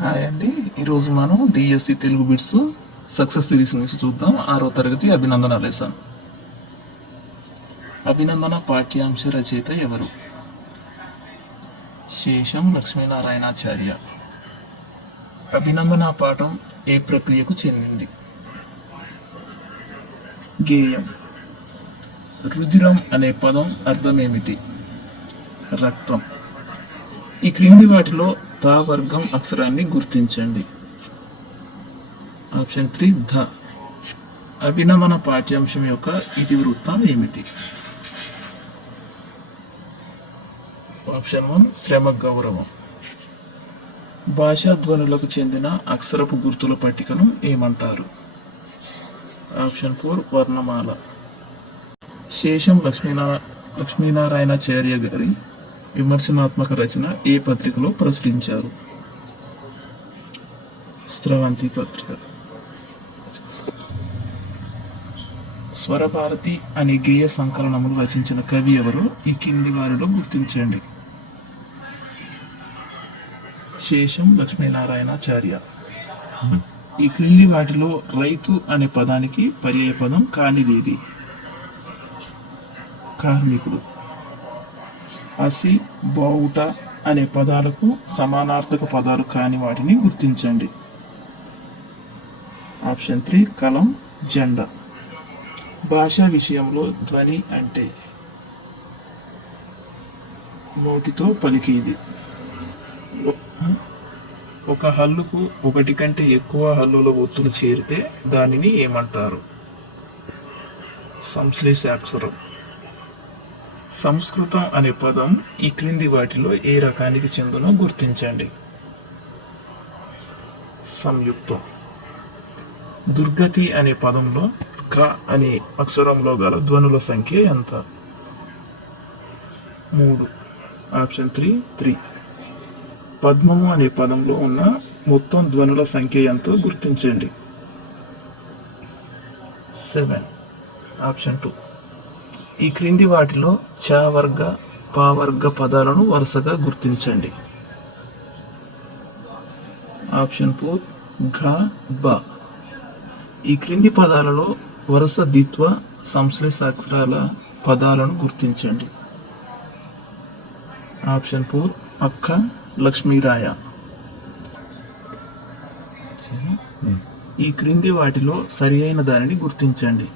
Hi అండి. ఈరోజు మనం DSC Telugu bits success series నుంచి చూద్దాం. 6వ తరగతి అభినందన లెసన్. అభినందన పాఠ్యాంశ రచయిత ఎవరు? శేషం లక్ష్మీనారాయణాచార్య. అభినందన పాఠం ఏ ప్రక్రియకు చెందింది? గేయం. రుధిరం అనే పదం అర్థమేమిటి? రక్తం. ఈ క్రింది వాటిలో తా వర్గం అక్షరాన్ని గుర్తించండి. ఆప్షన్ 3 ధ. అభినందన పాఠ్యాంశం యొక్క ఇతివృత్తం ఏమిటి? ఆప్షన్ 1 శ్రమ గౌరవం. భాషా ధ్వనులకు చెందిన అక్షరపు గుర్తుల పట్టికను ఏమంటారు? ఆప్షన్ 4 వర్ణమాల. శేషం లక్ష్మీనారాయణాచార్య గారి విమర్శనాత్మక రచన ఏ పత్రికలో ప్రచురించారు? స్రవంతి పత్రిక. స్వరభారతి అనే గేయ సంకలనములు రచించిన కవి ఎవరు? ఈ కింది వారిలో గుర్తించండి. శేషం లక్ష్మీనారాయణాచార్య. ఈ క్రింది వాటిలో రైతు అనే పదానికి పర్యాయ పదం కానిదేది? కార్మికుడు. అసి, బావుట అనే పదాలకు సమానార్థక పదాలు కాని వాటిని గుర్తించండి. ఆప్షన్ 3 కలం, జెండా. భాషా విషయంలో ధ్వని అంటే నోటితో పలికేది. ఒక హల్లుకు ఒకటి కంటే ఎక్కువ హల్లుల ఒత్తులు చేరితే దానిని ఏమంటారు? సంశ్లేషాక్షరం. సంస్కృతం అనే పదం ఈ క్రింది వాటిలో ఏ రకానికి చెందునో గుర్తించండి. సంయుక్తం. దుర్గతి అనే పదంలో క అనే అక్షరంలో గల ధ్వనుల సంఖ్య ఎంత? 3. ఆప్షన్ 3 పద్మము అనే పదంలో ఉన్న మొత్తం ధ్వనుల సంఖ్య ఎంతో గుర్తించండి. 7. ఆప్షన్ 2. ఈ క్రింది వాటిలో చ వర్గ, ప వర్గ పదాలను వరుసగా గుర్తించండి. ఆప్షన్ 4 ఘ, బ. ఈ క్రింది పదాలలో వరుస ద్విత్వ సంశ్లేషాక్షరాల పదాలను గుర్తించండి. ఆప్షన్ 4 అక్క, లక్ష్మీరాయ. ఈ క్రింది వాటిలో సరి అయిన దానిని గుర్తించండి.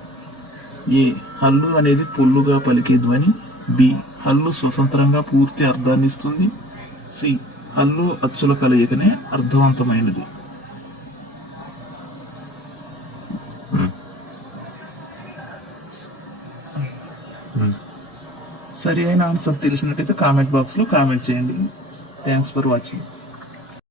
ఏ హల్లు అనేది పొల్లుగా పలికే ధ్వని. బి హల్లు స్వతంత్రంగా పూర్తి అర్థాన్ని ఇస్తుంది. సి హల్లు అచ్చుల కలయికనే అర్థవంతమైనది. సరి అయిన ఆన్సర్ తెలిసినట్టయితే కామెంట్ బాక్స్లో కామెంట్ చేయండి. Thanks for watching.